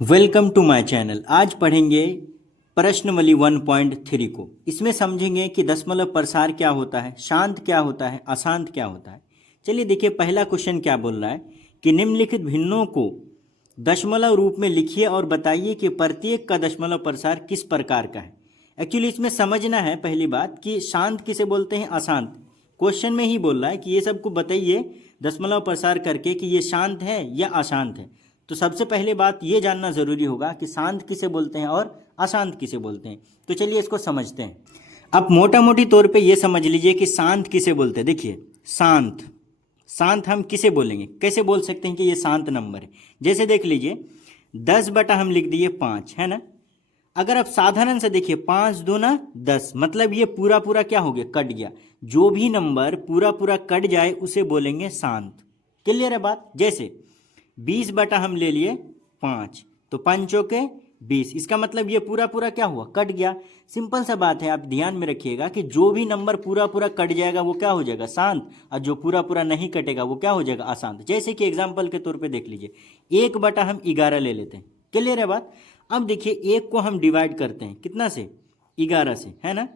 Welcome to my channel. आज पढ़ेंगे प्रश्नवली 1.3 को। इसमें समझेंगे कि दशमलव प्रसार क्या होता है, शांत क्या होता है, अशांत क्या होता है। चलिए देखिए, पहला क्वेश्चन क्या बोल रहा है कि निम्नलिखित भिन्नों को दशमलव रूप में लिखिए और बताइए कि प्रत्येक का दशमलव प्रसार किस प्रकार का है। एक्चुअली इसमें समझना है पहली बात कि शांत किसे बोलते हैं, अशांत। क्वेश्चन में ही बोल रहा है कि ये सबको बताइए दशमलव प्रसार करके कि ये शांत है या अशांत है। तो सबसे पहले बात ये जानना ज़रूरी होगा कि शांत किसे बोलते हैं और अशांत किसे बोलते हैं। तो चलिए इसको समझते हैं। अब मोटा मोटी तौर पे ये समझ लीजिए कि शांत किसे बोलते हैं। देखिए, शांत शांत हम किसे बोलेंगे, कैसे बोल सकते हैं कि ये शांत नंबर है। जैसे देख लीजिए, 10 बटा हम लिख दिए 5, है ना। अगर आप साधारण से देखिए, 5 दूना 10, मतलब ये पूरा पूरा क्या हो गया, कट गया। जो भी नंबर पूरा पूरा कट जाए उसे बोलेंगे शांत। क्लियर है बात। जैसे 20 बटा हम ले लिए 5, तो 5 चौके 20, इसका मतलब ये पूरा पूरा क्या हुआ, कट गया। सिंपल सा बात है, आप ध्यान में रखिएगा कि जो भी नंबर पूरा पूरा कट जाएगा वो क्या हो जाएगा, शांत, और जो पूरा पूरा नहीं कटेगा वो क्या हो जाएगा, अशांत। जैसे कि एग्जाम्पल के तौर पे देख लीजिए, 1 बटा हम 11 ले लेते हैं। क्लियर है बात। अब देखिए, 1 को हम डिवाइड करते हैं कितना से, 11 से, है ना।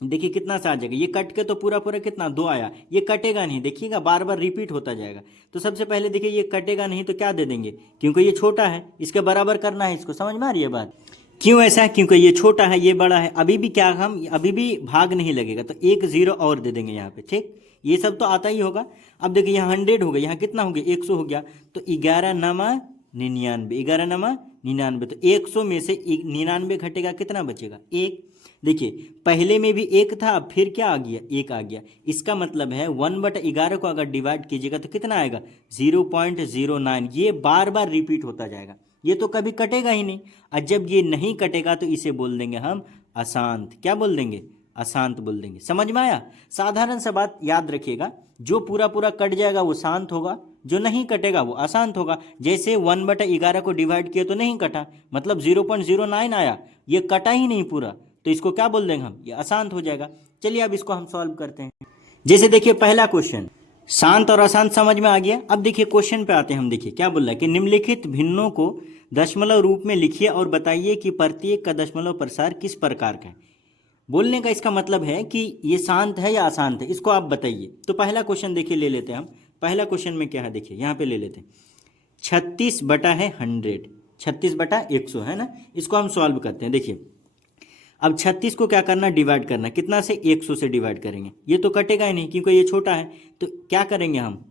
देखिए कितना सा आ जाएगा, ये कट के तो पूरा पूरा कितना 2 आया, ये कटेगा नहीं, देखिएगा बार बार रिपीट होता जाएगा। तो सबसे पहले देखिए, ये कटेगा नहीं तो क्या दे देंगे, क्योंकि ये छोटा है, इसके बराबर करना है इसको। समझ में आ रही है बात। क्यों ऐसा, क्योंकि ये छोटा है ये बड़ा है। अभी भी क्या, हम अभी भी भाग नहीं लगेगा, तो एक जीरो और दे देंगे यहाँ पे। ठीक, ये सब तो आता ही होगा। अब देखिए, यहाँ 100 हो गया, यहाँ कितना हो गया, 100 हो गया। तो 11 नमा 99, 11 नमा 99, तो 100 में से 99 घटेगा, कितना बचेगा, 1। देखिए, पहले में भी 1 था, अब फिर क्या आ गया, 1 आ गया। इसका मतलब है 1/11 को अगर डिवाइड कीजिएगा तो कितना आएगा, 0.09। ये बार बार रिपीट होता जाएगा, ये तो कभी कटेगा ही नहीं। और जब ये नहीं कटेगा तो इसे बोल देंगे हम अशांत। क्या बोल देंगे, अशांत बोल देंगे। समझ में आया। साधारण सा बात याद रखिएगा, जो पूरा पूरा कट जाएगा वो शांत होगा, जो नहीं कटेगा वो अशांत होगा। जैसे 1/11 को डिवाइड किया तो नहीं कटा, मतलब 0.09 आया, ये कटा ही नहीं पूरा, तो इसको क्या बोल देंगे हम, ये अशांत हो जाएगा। चलिए अब इसको हम सॉल्व करते हैं। जैसे देखिए, पहला क्वेश्चन शांत और अशांत समझ में आ गया। अब देखिए क्वेश्चन पे आते हैं हम। देखिए क्या बोल रहा है कि निम्नलिखित भिन्नों को दशमलव रूप में लिखिए और बताइए कि प्रत्येक का दशमलव प्रसार किस प्रकार का है। बोलने का इसका मतलब है कि ये शांत है या अशांत है, इसको आप बताइए। तो पहला क्वेश्चन देखिए ले लेते हैं हम। पहला क्वेश्चन में क्या है, देखिए यहाँ पे ले लेते हैं, 36 बटा है 100, 36 बटा 100, है ना। इसको हम सॉल्व करते हैं। देखिए, अब 36 को क्या करना, डिवाइड करना, कितना से, 100 से डिवाइड करेंगे। ये तो कटेगा ही नहीं क्योंकि ये छोटा है, तो क्या करेंगे हम,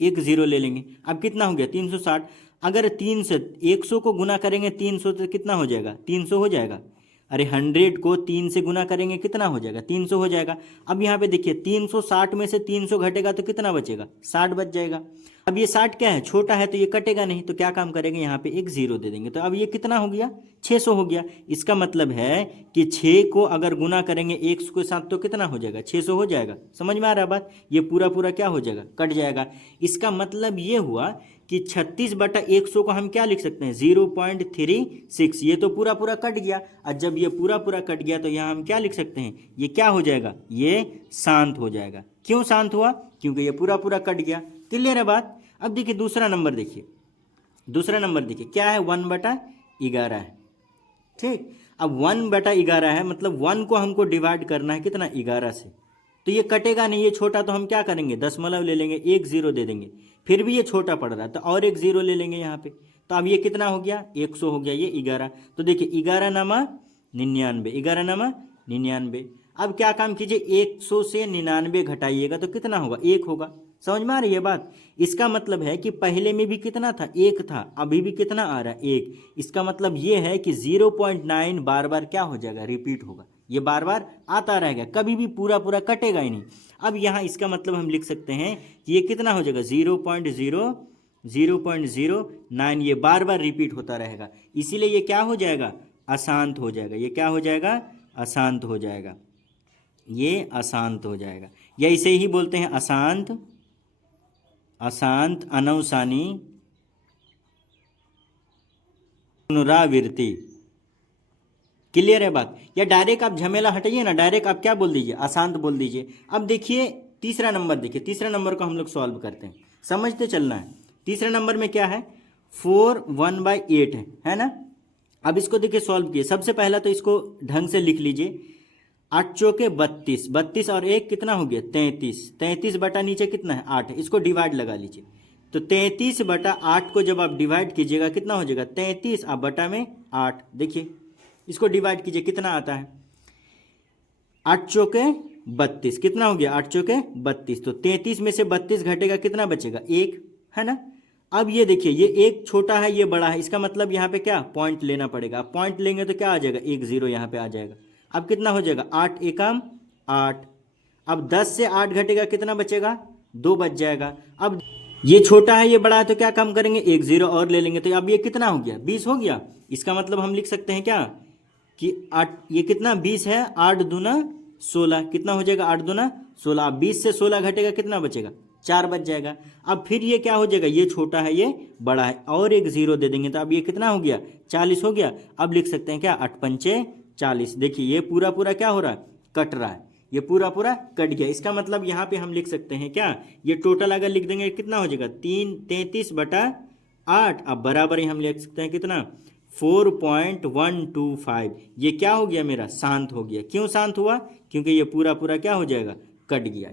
एक जीरो ले लेंगे। अब कितना हो गया, 360। अगर 3 से 100 को गुना करेंगे 300 तो कितना हो जाएगा, 300 हो जाएगा। अरे 100 को 3 से गुना करेंगे कितना हो जाएगा, 300 हो जाएगा। अब यहाँ पे देखिए, 360 में से 300 घटेगा तो कितना बचेगा, 60 बच जाएगा। अब ये 60 क्या है, छोटा है, तो ये कटेगा नहीं, तो क्या काम करेंगे, यहाँ पे एक जीरो दे देंगे। तो अब ये कितना हो गया, 600 हो गया। इसका मतलब है कि 6 को अगर गुना करेंगे 100 के साथ तो कितना हो जाएगा, 600 हो जाएगा। समझ में आ रहा है बात। ये पूरा पूरा क्या हो जाएगा, कट जाएगा। इसका मतलब ये हुआ कि 36 बटा 100 को हम क्या लिख सकते हैं, 0.36। ये तो पूरा पूरा कट गया, और जब ये पूरा पूरा कट गया तो यहाँ हम क्या लिख सकते हैं, ये क्या हो जाएगा, ये शांत हो जाएगा। क्यों शांत हुआ, क्योंकि ये पूरा पूरा कट गया। क्लियर है बात। अब देखिए दूसरा नंबर, देखिए दूसरा नंबर देखिए क्या है, 1/11 है। ठीक, अब 1/11 है, मतलब 1 को हमको डिवाइड करना है कितना, 11 से। तो ये कटेगा नहीं, ये छोटा, तो हम क्या करेंगे, दशमलव ले लेंगे, एक जीरो दे देंगे। फिर भी ये छोटा पड़ रहा है तो और एक जीरो ले लेंगे यहाँ पे। तो अब ये कितना हो गया, 100 हो गया, ये 11। तो देखिए 11 नमा 99, 11 नमा 99। अब क्या काम कीजिए, 100 से 99 घटाइएगा तो कितना होगा, 1 होगा। समझ में आ रही है बात। इसका मतलब है कि पहले में भी कितना था, 1 था, अभी भी कितना आ रहा है, 1। इसका मतलब ये है कि 0.9 बार बार क्या हो जाएगा, रिपीट होगा। ये बार बार आता रहेगा, कभी भी पूरा पूरा कटेगा ही नहीं। अब यहाँ इसका मतलब हम लिख सकते हैं कि ये कितना हो जाएगा, 0.09। ये बार बार रिपीट होता रहेगा, इसीलिए ये क्या हो जाएगा, अशांत हो जाएगा। ये क्या हो जाएगा, अशांत हो जाएगा। ये अशांत हो जाएगा, या इसे ही बोलते हैं अशांत, अशांत अनवसानी पुनरावृत्ति। क्लियर है बात। या डायरेक्ट आप झमेला हटाइए ना, डायरेक्ट आप क्या बोल दीजिए, अशांत बोल दीजिए। अब देखिए तीसरा नंबर, देखिए तीसरा नंबर को हम लोग सॉल्व करते हैं, समझते चलना है। तीसरे नंबर में क्या है, 4 1/8 है ना। अब इसको देखिए सॉल्व किए। सबसे पहला तो इसको ढंग से लिख लीजिए। 8 चौके 32, 32 और 1 कितना हो गया 33, 33 बटा नीचे कितना है 8 है। इसको डिवाइड लगा लीजिए। तो 33/8 को जब आप डिवाइड कीजिएगा कितना हो जाएगा 33, आप बटा में 8। देखिए इसको डिवाइड कीजिए कितना आता है 8 चौके 32, कितना हो गया 8 चौके 32। तो 33 में से 32 घटेगा कितना बचेगा 1, है ना। अब ये देखिए ये एक छोटा है ये बड़ा है, इसका मतलब यहाँ पे क्या पॉइंट लेना पड़ेगा। पॉइंट लेंगे तो क्या आ जाएगा 1 0 यहाँ पे आ जाएगा। अब कितना हो जाएगा 8 एकम 8। अब 10 से 8 घटेगा कितना बचेगा 2 बच जाएगा। अब ये छोटा है ये बड़ा है तो क्या काम करेंगे 1 0 और ले लेंगे। तो अब ये कितना हो गया 20 हो गया। इसका मतलब हम लिख सकते हैं क्या कि 8 ये कितना 20 है, 8 दूना 16, कितना हो जाएगा 8 दूना 16। अब 20 से 16 घटेगा कितना बचेगा 4 बच जाएगा। अब फिर ये क्या हो जाएगा ये छोटा है ये बड़ा है और 1 0 दे देंगे तो अब ये कितना हो गया 40 हो गया। अब लिख सकते हैं क्या 8 पंचे 40। देखिए ये पूरा पूरा क्या हो रहा है कट रहा है, ये पूरा पूरा कट गया। इसका मतलब यहाँ पे हम लिख सकते हैं क्या ये टोटल अगर लिख देंगे कितना हो जाएगा 33/8। अब बराबर ही हम लिख सकते हैं कितना 4.125। ये क्या हो गया मेरा शांत हो गया। क्यों शांत हुआ क्योंकि ये पूरा पूरा क्या हो जाएगा कट गया।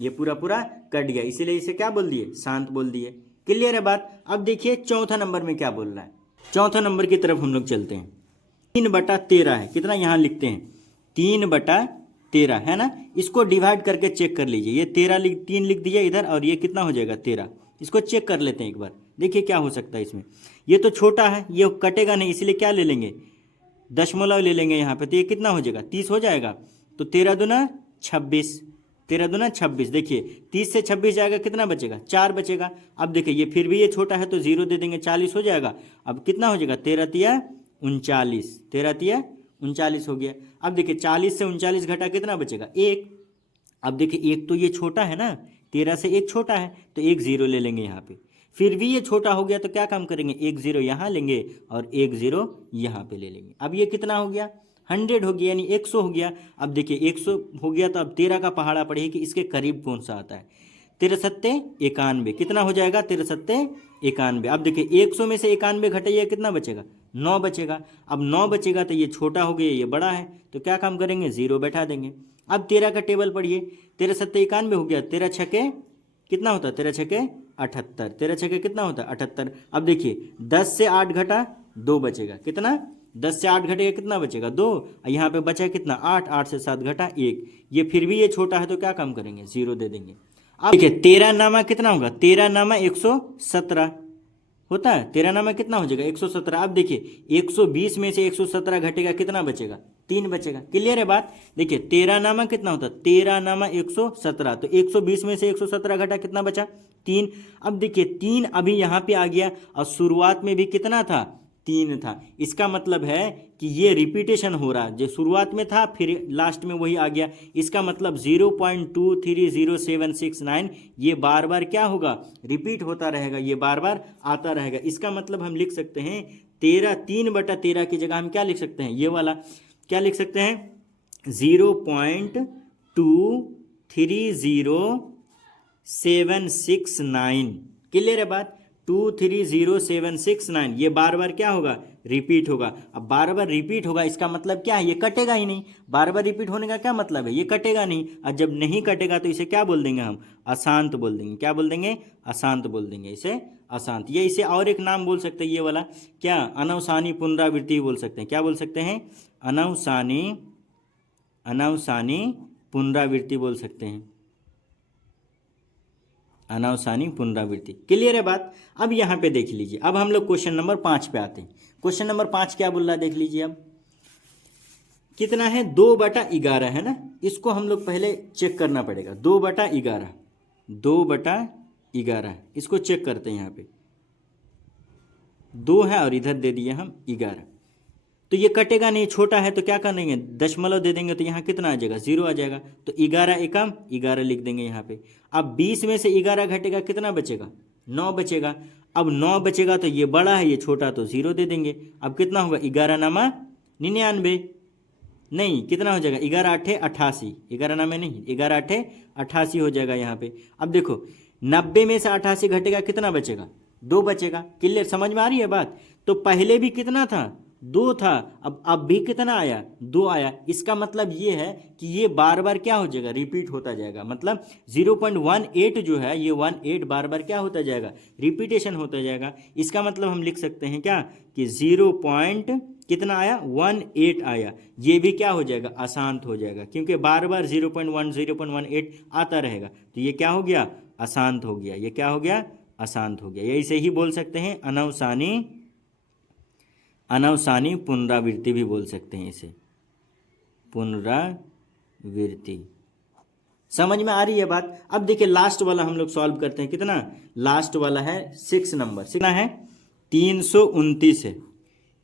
ये पूरा पूरा कट गया इसीलिए इसे क्या बोल दिए शांत बोल दिए। क्लियर है बात। अब देखिए चौथा नंबर में क्या बोल रहा है। चौथा नंबर की तरफ हम लोग चलते हैं। 3/13 है कितना यहाँ लिखते हैं 3/13 है ना। इसको डिवाइड करके चेक कर लीजिए। ये 3 लिख दीजिए इधर और ये कितना हो जाएगा 13। इसको चेक कर लेते हैं एक बार देखिए क्या हो सकता है इसमें। ये तो छोटा है ये कटेगा नहीं इसलिए क्या ले लेंगे दशमलव ले लेंगे यहाँ पे। तो ये कितना हो जाएगा 30 हो जाएगा। तो 13 दूना 26, 13 दूना 26। देखिए 30 से 26 जाएगा कितना बचेगा 4 बचेगा। अब देखिए ये फिर भी ये छोटा है तो 0 दे देंगे 40 हो जाएगा। अब कितना हो जाएगा 13 तिया 39, 13 तिया 39 हो गया। अब देखिए 40 से 39 घटा कितना बचेगा 1। अब देखिए एक तो ये छोटा है ना 13 से 1 छोटा है तो 1 0 ले लेंगे यहाँ पे। फिर भी ये छोटा हो गया तो क्या काम करेंगे 1 0 यहाँ लेंगे और 1 0 यहाँ पे ले लेंगे। अब ये कितना हो गया 100 हो गया यानी 100 हो गया। अब देखिए 100 हो गया तो अब 13 का पहाड़ा पड़े कि इसके करीब कौन सा आता है 13 सत्ते 91, कितना हो जाएगा 13 सत्ते 91। अब देखिए 100 में से 91 घटाइए कितना बचेगा 9 बचेगा। अब 9 बचेगा तो ये छोटा हो गया ये बड़ा है तो क्या काम करेंगे 0 बैठा देंगे। अब 13 का टेबल पढ़िए 13 सत्ते 91 हो गया। 13 छके कितना होता है 13 छके 78, 13 छके कितना होता है 78। अब देखिए 10 से 8 घटा 2 बचेगा कितना 10 से 8 घटेगा कितना बचेगा 2। यहाँ पे बचा कितना 8, 8 से 7 घटा 1। ये फिर भी ये छोटा है तो क्या काम करेंगे 0 दे देंगे। अब देखिए 13 नामा कितना होगा 13 नामा 117 होता है। 13 नामा कितना हो जाएगा 117। अब देखिए 120 में से 117 घटेगा कितना बचेगा 3 बचेगा। क्लियर है बात। देखिए 13 नामा कितना होता है 13 नामा 117 तो 120 में से 117 घटा कितना बचा 3। अब देखिए 3 अभी यहाँ पे आ गया और शुरुआत में भी कितना था 3 था। इसका मतलब है कि ये रिपीटेशन हो रहा है जो शुरुआत में था फिर लास्ट में वही आ गया। इसका मतलब 0.230769 ये बार बार क्या होगा रिपीट होता रहेगा ये बार बार आता रहेगा। इसका मतलब हम लिख सकते हैं 3/13 की जगह हम क्या लिख सकते हैं ये वाला क्या लिख सकते हैं 0.230769। क्लियर है बात 230769 ये बार बार क्या होगा रिपीट होगा। अब बार बार रिपीट होगा इसका मतलब क्या है ये कटेगा ही नहीं। बार बार रिपीट होने का क्या मतलब है ये कटेगा नहीं। और जब नहीं कटेगा तो इसे क्या बोल देंगे हम अशांत बोल देंगे। क्या बोल देंगे अशांत बोल देंगे इसे अशांत। ये इसे और एक नाम बोल सकते हैं ये वाला क्या अनवसानी पुनरावृत्ति बोल सकते हैं। क्या बोल सकते हैं अनवसानी पुनरावृत्ति बोल सकते हैं अनवसानी पुनरावृत्ति। क्लियर है बात। अब यहाँ पे देख लीजिए अब हम लोग क्वेश्चन नंबर 5 पे आते हैं। क्वेश्चन नंबर 5 क्या बोल रहा है देख लीजिए। अब कितना है 2/11 है ना। इसको हम लोग पहले चेक करना पड़ेगा 2/11 इसको चेक करते हैं। यहाँ पे 2 है और इधर दे दिए हम 11 तो ये कटेगा नहीं छोटा है तो क्या करेंगे दशमलव दे देंगे तो यहाँ कितना आ जाएगा 0 आ जाएगा। तो 11 एकम 11 लिख देंगे यहाँ पे। अब 20 में से 11 घटेगा कितना बचेगा 9 बचेगा। अब 9 बचेगा तो ये बड़ा है ये छोटा तो 0 दे देंगे। अब कितना होगा 11 नामा 99 नहीं कितना हो जाएगा 11 8 88 11 नामे नहीं 11 8 88 हो जाएगा यहाँ पे। अब देखो 90 में से 88 घटेगा कितना बचेगा 2 बचेगा। क्लियर, समझ में आ रही है बात। तो पहले भी कितना था, 2 था, अब भी कितना आया, 2 आया। इसका मतलब ये है कि ये बार बार क्या हो जाएगा, रिपीट होता जाएगा। मतलब 0.18 जो है ये 18 बार बार क्या होता जाएगा, रिपीटेशन होता जाएगा। इसका मतलब हम लिख सकते हैं क्या कि 0 पॉइंट कितना आया, 18 आया। ये भी क्या हो जाएगा, अशांत हो जाएगा, क्योंकि बार बार 0.1 0.18 आता रहेगा। तो ये क्या हो गया, अशांत हो गया। ये क्या हो गया, अशांत हो गया। ये इसे ही बोल सकते हैं अनवसानी, अनवसानी पुनरावृत्ति भी बोल सकते हैं इसे, पुनरावृत्ति। समझ में आ रही है बात। अब देखिए लास्ट वाला हम लोग सॉल्व करते हैं। कितना, लास्ट वाला है 6 नंबर। कितना है, 329 है,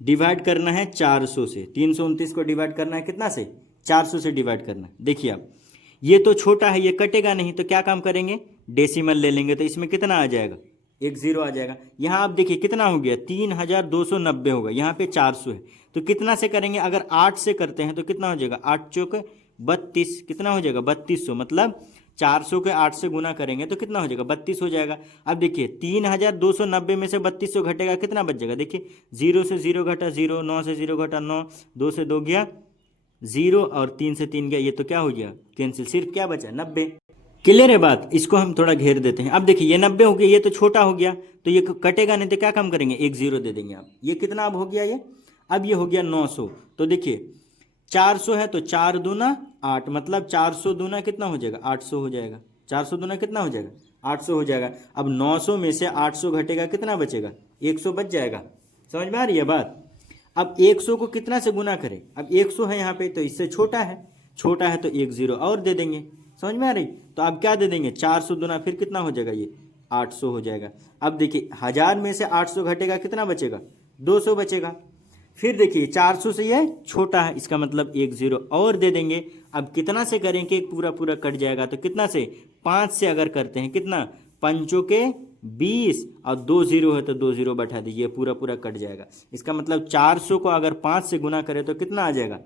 डिवाइड करना है 400 से। 329 को डिवाइड करना है कितना से, 400 से डिवाइड करना है। देखिए अब ये तो छोटा है, ये कटेगा नहीं, तो क्या काम करेंगे, डेसिमल ले लेंगे। तो इसमें कितना आ जाएगा, 1 0 आ जाएगा। यहाँ आप देखिए कितना हो गया, 3290 होगा। यहाँ पे 400 है, तो कितना से करेंगे, अगर 8 से करते हैं तो कितना हो जाएगा, 8 चौक 32, कितना हो जाएगा 3200। मतलब 400 के 8 से गुना करेंगे तो कितना हो जाएगा, 32 हो जाएगा। अब देखिए 3290 में से 3200 घटेगा, कितना बच जाएगा, देखिए 0 से 0 घटा 0, 9 से 0 घटा 9, 2 से 2 गया 0 और 3 से 3 गया, ये तो क्या हो गया, कैंसिल। सिर्फ क्या बचा, 90। क्लियर है बात। इसको हम थोड़ा घेर देते हैं। अब देखिए ये 90 हो गया, ये तो छोटा हो गया, तो ये कटेगा नहीं, तो क्या काम करेंगे, 1 0 दे देंगे आप। ये कितना अब हो गया, ये अब ये हो गया 900। तो देखिए 400 है तो 4 दूना 8, मतलब 400 दूना कितना हो जाएगा, 800 हो जाएगा। 400 दूना कितना हो जाएगा, 800 हो जाएगा। अब 900 में से 800 घटेगा, कितना बचेगा, 100 बच जाएगा। समझ में आ रही है बात। अब 100 को कितना से गुना करें, अब 100 है यहाँ पे, तो इससे छोटा है, छोटा है तो 1 0 और दे देंगे। समझ में आ रही। तो आप क्या दे देंगे, 400 दुना फिर कितना हो जाएगा, ये 800 हो जाएगा। अब देखिए 1000 में से 800 घटेगा, कितना बचेगा, 200 बचेगा। फिर देखिए 400 से ये छोटा है, इसका मतलब 1 0 और दे देंगे। अब कितना से करेंगे, पूरा पूरा कट जाएगा, तो कितना से, 5 से अगर करते हैं, कितना, 5 के 20 और 2 0 है तो 2 0 बैठा दीजिए, पूरा पूरा कट जाएगा। इसका मतलब 400 को अगर 5 से गुना करें तो कितना आ जाएगा,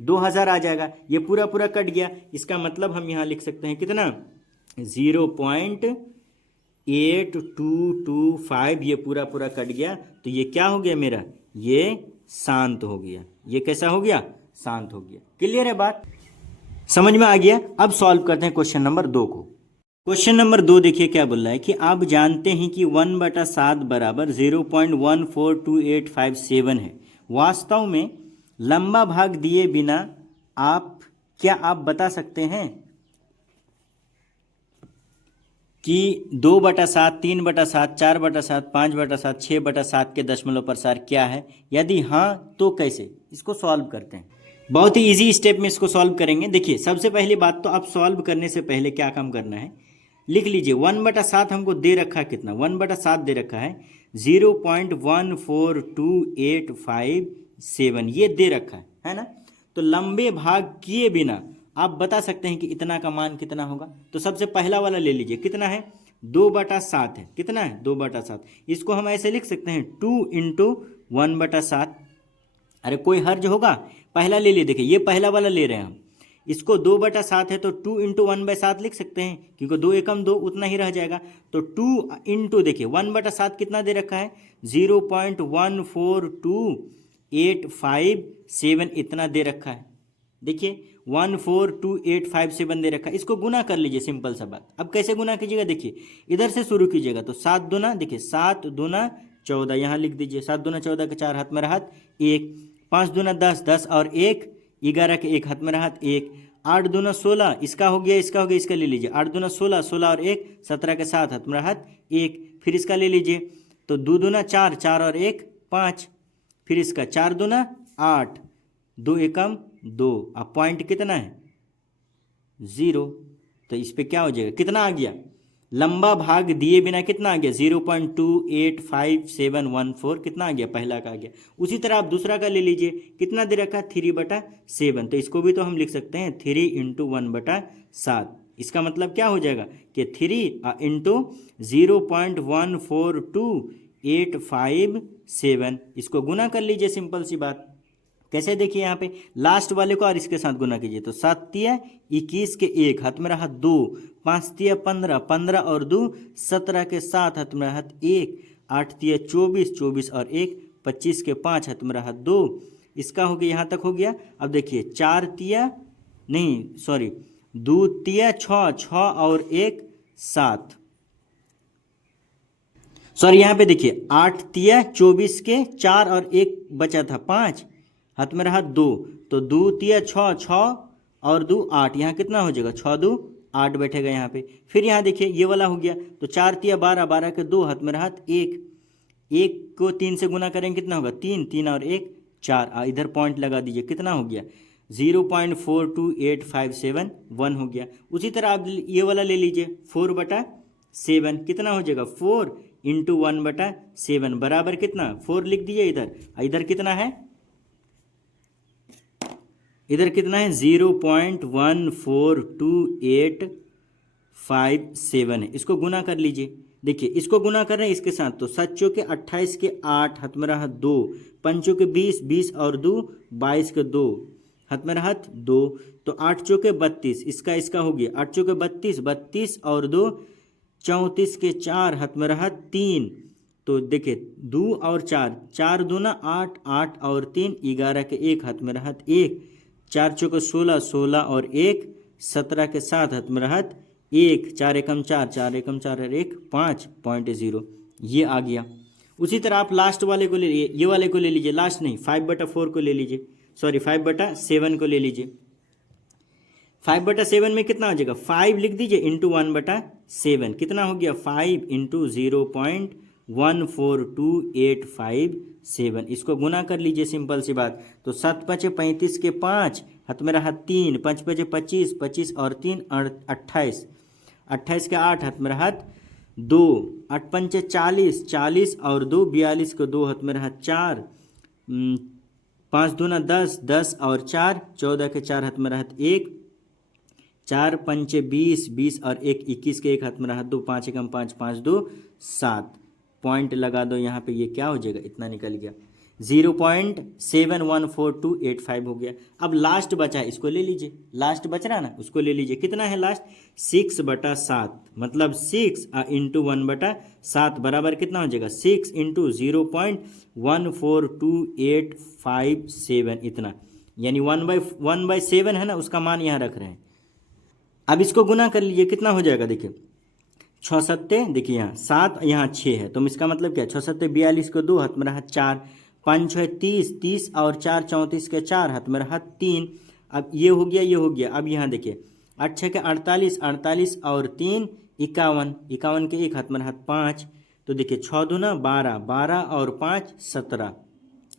2000 आ जाएगा। ये पूरा पूरा कट गया। इसका मतलब हम यहाँ लिख सकते हैं कितना, 0.8225, ये पूरा पूरा कट गया। तो ये क्या हो गया मेरा, ये शांत हो गया। ये कैसा हो गया, शांत हो गया। क्लियर है बात, समझ में आ गया। अब सॉल्व करते हैं क्वेश्चन नंबर 2 को। क्वेश्चन नंबर 2 देखिए क्या बोल रहा है कि आप जानते हैं कि 1/7 बराबर 0.142857 है। वास्तव में लंबा भाग दिए बिना आप बता सकते हैं कि 2/7, 3/7, 4/7, 5/7, 6/7 के दशमलव प्रसार क्या है। यदि हाँ तो कैसे, इसको सॉल्व करते हैं। बहुत ही इजी स्टेप में इसको सॉल्व करेंगे। देखिए सबसे पहली बात तो आप सॉल्व करने से पहले क्या काम करना है, लिख लीजिए 1/7 हमको दे रखा है, कितना, 1/7 दे रखा है 0.14285 ये दे रखा है ना। तो लंबे भाग किए बिना आप बता सकते हैं कि इतना का मान कितना होगा। तो सबसे पहला वाला ले लीजिए, कितना है, 2/7 है, कितना है, 2/7। इसको हम ऐसे लिख सकते हैं 2 × 1/7। अरे कोई हर्ज होगा, पहला ले लिए, देखिए ये पहला वाला ले रहे हैं हम, इसको 2/7 है तो 2 × 1/7 लिख सकते हैं, क्योंकि 2 एकम 2 उतना ही रह जाएगा। तो 2 × देखिए 1/7 कितना दे रखा है, 0.14285 इतना दे रखा है। देखिए 14285 दे रखा है। इसको गुना कर लीजिए, सिंपल सा बात। अब कैसे गुना कीजिएगा, देखिए इधर से शुरू कीजिएगा। तो 7 दूना, देखिए 7 दूना 14, यहाँ लिख दीजिए 7 दूना 14 के 4 हाथ में रहा 1, 5 दूना 10, 10 और 1 11 के 1 हाथ में रहा 1, 8 दूना 16, इसका हो गया, इसका हो गया, इसका ले लीजिए 8 दूना 16, 16 और 1 17 के 7 हाथ में रहा 1, फिर इसका ले लीजिए तो 2 दूना 4, 4 और 1 5, फिर इसका 4 दूना 8, 2 एकम 2, अब पॉइंट कितना है 0। तो इस पे क्या हो जाएगा, कितना आ गया, लंबा भाग दिए बिना कितना आ गया, 0.285714 कितना आ गया, पहला का आ गया। उसी तरह आप दूसरा का ले लीजिए, कितना दे रखा, 3/7। तो इसको भी तो हम लिख सकते हैं 3 × 1/7। इसका मतलब क्या हो जाएगा कि 3 × 0.142857, इसको गुना कर लीजिए, सिंपल सी बात। कैसे, देखिए यहाँ पे लास्ट वाले को और इसके साथ गुना कीजिए। तो 7 तिया 21 के 1 हाथ में रहा 2, 5 तिया 15, 15 और 2 17 के 7 हाथ में रहा 1, 8 तिया 24, 24 और 1 25 के 5 हाथ में रहा 2, इसका हो गया, यहाँ तक हो गया। अब देखिए 4 तिया नहीं सॉरी 2 तिया 6, 6 और 1 7, सॉरी यहाँ पे देखिए 8 तिया 24 के 4 और 1 बचा था 5, हाथ में रहा 2, तो 2 तिया 6, 6 और 2 8, यहाँ कितना हो जाएगा 6 2 8 बैठेगा यहाँ पे। फिर यहाँ देखिए ये वाला हो गया, तो 4 तिया 12, 12 के 2, हाथ में रहा 1, 1 को 3 से गुना करेंगे कितना होगा 3, 3 और 1 4, इधर पॉइंट लगा दीजिए, कितना हो गया 0.42857 हो गया। उसी तरह आप ये वाला ले लीजिए 4/7, कितना हो जाएगा 4 इंटू 1/7 बराबर कितना 4 लिख दीजिए इधर, इधर कितना है, इधर कितना है 0.14287 है। इसको गुना कर लीजिए, देखिए इसको गुना कर रहे हैं इसके साथ, तो 7 चौके 28 के 8, हाथ में रहा 2, 5 चौके 20, 20 और 2 22 के 2, हाथ में रहा 2, तो 8 चौके 32, इसका हो गया 8 चौके 32, 32 और 2 34 के 4, हाथ में रहा 3, तो देखिए 2 और 4, 4 दूना 8, 8 और 3 11 के 1, हाथ में रहा 1, 4 चौके 16, 16 और 1 17 के 7, हाथ में रहा 1, 4 एकम 4, 4 एकम 4 और 1 5.0, ये आ गया। उसी तरह आप लास्ट वाले को ले लीजिए, ये वाले को ले लीजिए, लास्ट नहीं 5/4 को ले लीजिए, सॉरी 5/7 को ले लीजिए। 5/7 में कितना हो जाएगा 5 लिख दीजिए इंटू 1/7, कितना हो गया 5 इंटू 0.14287, इसको गुना कर लीजिए, सिंपल सी बात। तो 7 5 35 के 5, हाथ में रहा 3, 5 5 25, 25 और 3 28, 28 के 8, हाथ में रहा 2, 8 5 40, 40 और 2 42 के 2, हाथ में रहा 4, 5 दूना 10, 10 और 4 14 के 4, हाथ में रहा 1, 4 5 20, 20 और 1 21 के 1, हाथ में रहा 2, 5 एकम 5, 5 2 7, पॉइंट लगा दो यहाँ पे, ये क्या हो जाएगा इतना निकल गया 0.714285 हो गया। अब लास्ट बचा है, इसको ले लीजिए, लास्ट बच रहा ना उसको ले लीजिए, कितना है लास्ट 6/7, मतलब 6 इंटू 1/7 बराबर कितना हो जाएगा 6 इंटू 0.14287, इतना, यानी 1/7 है ना, उसका मान यहाँ रख रहे हैं। अब इसको गुना कर लीजिए, कितना हो जाएगा देखिए 6 सत्ते, देखिए यहाँ 7 यहाँ 6 है, तो इसका मतलब क्या 6 सत्ते 42 को 2, हाथ में रहा 4, 5 6 30, 30 और 4 34 के 4, हाथ में रहा 3, अब ये हो गया, ये हो गया। अब यहाँ देखिए 8 6 के 48, 48 और 3 51, 51 के 1, हाथ में रहा 5, तो देखिए 6 दूना 12, 12 और 5 17,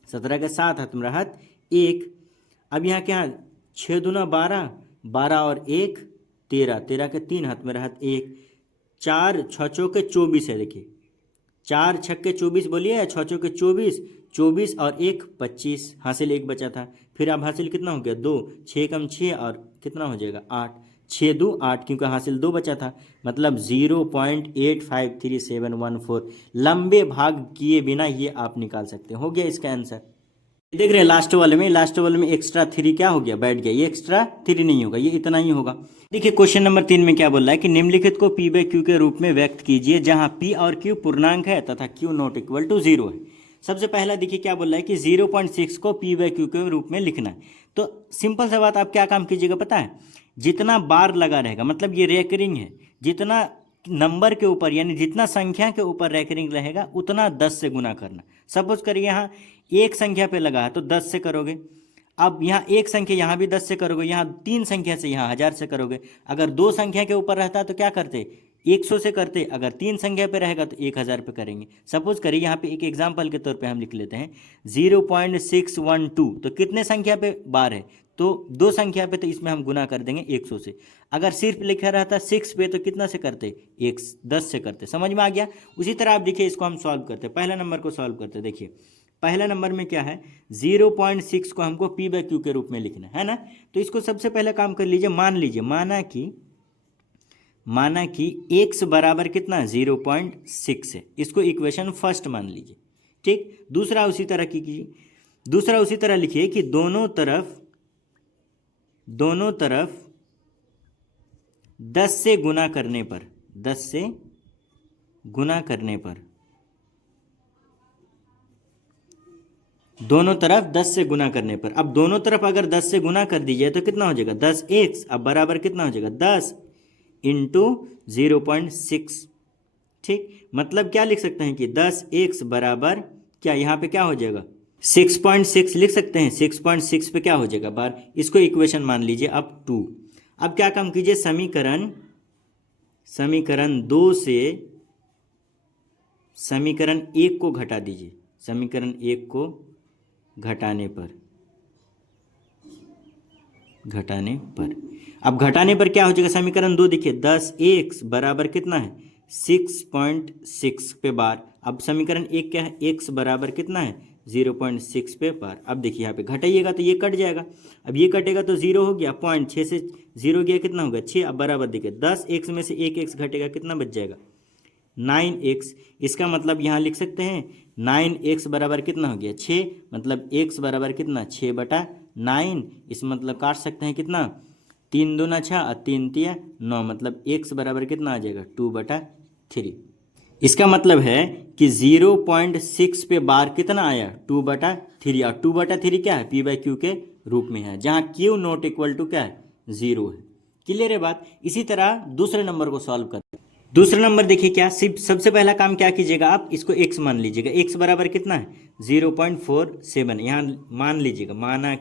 17 के 7, हाथ में रहा 1। अब यहाँ क्या 6 दूना 12, 12 और 1 13, 13 के 3, हाथ में रहा 1, 4 6 चौके 24 है, देखिए 4 छक्के 24 बोलिए या 6 चौके 24, 24 और 1 25, हासिल 1 बचा था। फिर अब हासिल कितना हो गया 2, 6 कम 6 और कितना हो जाएगा 8, 6 2 8, क्योंकि हासिल 2 बचा था, मतलब 0.853714, लंबे भाग किए बिना ये आप निकाल सकते हैं। हो गया इसका आंसर। देख रहे हैं लास्ट वाले में एक्स्ट्रा 3 क्या हो गया बैठ गया, ये एक्स्ट्रा 3 नहीं होगा, ये इतना ही होगा। देखिए क्वेश्चन नंबर 3 में क्या बोल रहा है कि निम्नलिखित को P/Q के रूप में व्यक्त कीजिए जहां P और Q पूर्णांक है तथा Q नॉट इक्वल टू 0 है। सबसे पहला देखिए क्या बोल रहा है कि 0.6 को P/Q के रूप में लिखना है। तो सिंपल सा बात, आप क्या काम कीजिएगा पता है, जितना बार लगा रहेगा, मतलब ये रेकरिंग है, जितना नंबर के ऊपर यानी जितना संख्या के ऊपर रेकरिंग रहेगा उतना 10 से गुना करना। सपोज करिए यहाँ एक संख्या पे लगा है तो 10 से करोगे, अब यहाँ एक संख्या यहाँ भी 10 से करोगे, यहाँ 3 संख्या से यहाँ 1000 से करोगे। अगर 2 संख्या के ऊपर रहता तो क्या करते 100 से करते, अगर 3 संख्या पे रहेगा तो 1000 पे करेंगे। सपोज करिए यहाँ पे एक एग्जाम्पल के तौर पे हम लिख लेते हैं 0.612, तो कितने संख्या पे बार है, तो 2 संख्या पे, तो इसमें हम गुना कर देंगे 100 से। अगर सिर्फ लिखा रहता 6 पे तो कितना से करते 10 से करते। समझ में आ गया। उसी तरह आप देखिए इसको हम सॉल्व करते हैं, पहला नंबर को सॉल्व करते हैं। देखिए पहला नंबर में क्या है 0.6 को हमको P/Q के रूप में लिखना है ना। तो इसको सबसे पहले काम कर लीजिए, मान लीजिए माना कि x बराबर कितना 0.6 है, इसको इक्वेशन फर्स्ट मान लीजिए, ठीक। दूसरा उसी तरह कीजिए, दूसरा उसी तरह लिखिए कि दोनों तरफ 10 से गुना करने पर दोनों तरफ 10 से गुना करने पर। अब दोनों तरफ अगर 10 से गुना कर दीजिए तो कितना हो जाएगा 10x। अब बराबर कितना हो जाएगा 10 इंटू 0.6। ठीक, मतलब क्या लिख सकते हैं कि 10x बराबर क्या, यहाँ पे क्या हो जाएगा 6.6 लिख सकते हैं। 6.6 पे क्या हो जाएगा बार, इसको इक्वेशन मान लीजिए अब 2। अब क्या काम कीजिए, समीकरण 2 से समीकरण 1 को घटा दीजिए। समीकरण 1 को घटाने पर अब घटाने पर क्या हो जाएगा, समीकरण 2 देखिए 10x बराबर कितना है 6.6 पे बार। अब समीकरण 1 क्या है, x बराबर कितना है 0.6 पे बार। अब देखिए यहाँ पे घटाइएगा तो ये कट जाएगा। अब ये कटेगा तो 0 हो गया, पॉइंट 6 से 0 गया कितना होगा 6। अब बराबर देखिए 10x में से 1x घटेगा कितना बच जाएगा 9x। इसका मतलब यहाँ लिख सकते हैं 9x बराबर कितना हो गया 6, मतलब x बराबर कितना 6/9। इस मतलब काट सकते हैं कितना 3 दूना 6 और 3 तिया 9, मतलब x बराबर कितना आ जाएगा 2/3। इसका मतलब है कि 0.6 पे बार कितना आया 2/3। और 2/3 क्या है p/q के रूप में है, जहाँ q नॉट इक्वल टू क्या है 0 है। क्लियर है बात। इसी तरह दूसरे नंबर को सॉल्व करते हैं। दूसरा नंबर देखिए क्या, सिर्फ सबसे पहला काम क्या कीजिएगा, आप इसको x मान लीजिएगा। x बराबर कितना है 0.47। यहाँ मान लीजिएगा, माना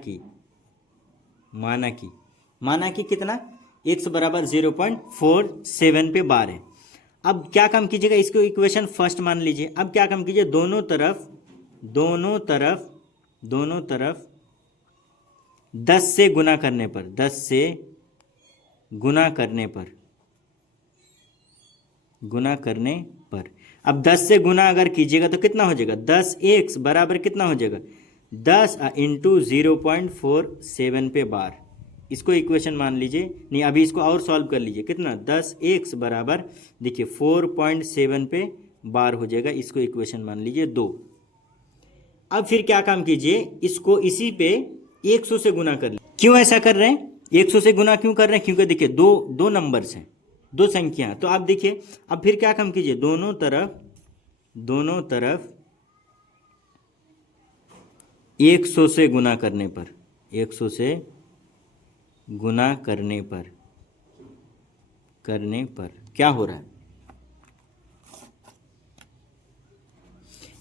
कि कितना x बराबर 0.47 पे बार है। अब क्या काम कीजिएगा, इसको इक्वेशन फर्स्ट मान लीजिए। अब क्या काम कीजिए, दोनों तरफ 10 से गुना करने पर अब 10 से गुना अगर कीजिएगा तो कितना हो जाएगा 10x बराबर कितना हो जाएगा 10 इंटू 0.47 पे बार। इसको इक्वेशन मान लीजिए, नहीं अभी इसको और सॉल्व कर लीजिए। कितना 10x बराबर देखिए 4.7 पे बार हो जाएगा। इसको इक्वेशन मान लीजिए 2। अब फिर क्या काम कीजिए, इसको इसी पे 100 से गुना कर लीजिए। क्यों ऐसा कर रहे हैं, 100 से गुना क्यों कर रहे हैं, क्योंकि देखिए दो नंबर्स हैं, दो संख्या। तो आप देखिए अब फिर क्या काम कीजिए, दोनों तरफ 100 से गुना करने पर 100 से गुना करने पर क्या हो रहा है,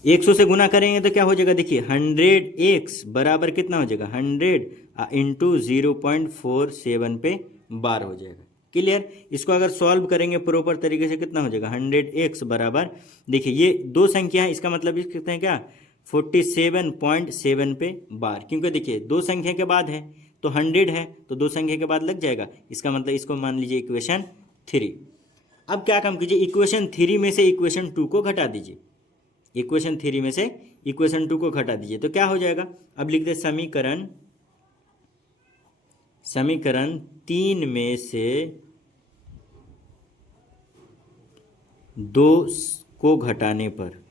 100 से गुना करेंगे तो क्या हो जाएगा, देखिए 100x बराबर कितना हो जाएगा 100 इंटू 0.47 पे बार हो जाएगा। क्लियर। इसको अगर सॉल्व करेंगे प्रॉपर तरीके से कितना हो जाएगा 100x बराबर, देखिए ये दो संख्या है, इसका मतलब लिख सकते हैं क्या 47.7 पे बार। क्योंकि देखिए दो संख्या के बाद है तो 100 है तो दो संख्या के बाद लग जाएगा। इसका मतलब इसको मान लीजिए इक्वेशन 3। अब क्या काम कीजिए, इक्वेशन 3 में से इक्वेशन 2 को घटा दीजिए। इक्वेशन 3 में से इक्वेशन 2 को घटा दीजिए तो क्या हो जाएगा, अब लिख दे समीकरण 3 में से 2 को घटाने पर